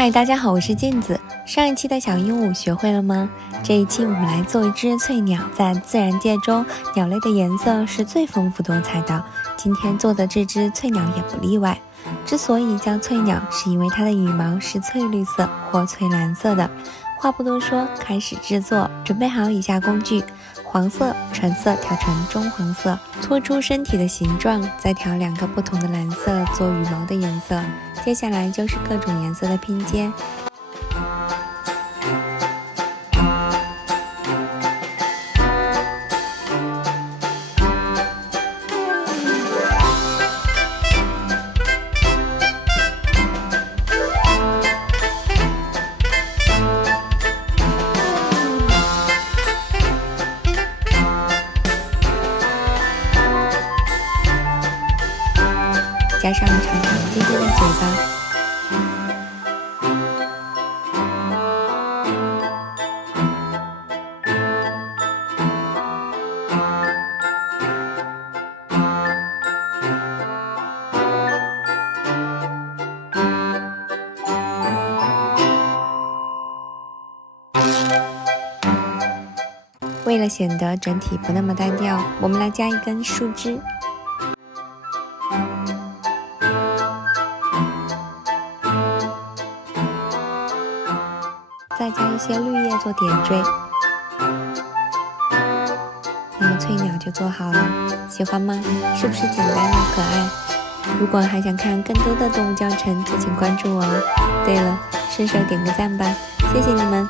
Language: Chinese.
嗨，大家好，我是镜子。上一期的小鹦鹉学会了吗？这一期我们来做一只翠鸟。在自然界中，鸟类的颜色是最丰富多彩的。今天做的这只翠鸟也不例外。之所以叫翠鸟，是因为它的羽毛是翠绿色或翠蓝色的。话不多说，开始制作。准备好以下工具：黄色、橙色调成棕黄色，搓出身体的形状，再调2个不同的蓝色做羽毛的颜色。接下来就是各种颜色的拼接。加上长长尖尖的嘴巴，为了显得整体不那么单调，我们来加一根树枝。再加一些绿叶做点缀，那么翠鸟就做好了。喜欢吗？是不是简单又可爱？如果还想看更多的动物教程，就请关注我哦。对了，顺手点个赞吧，谢谢你们。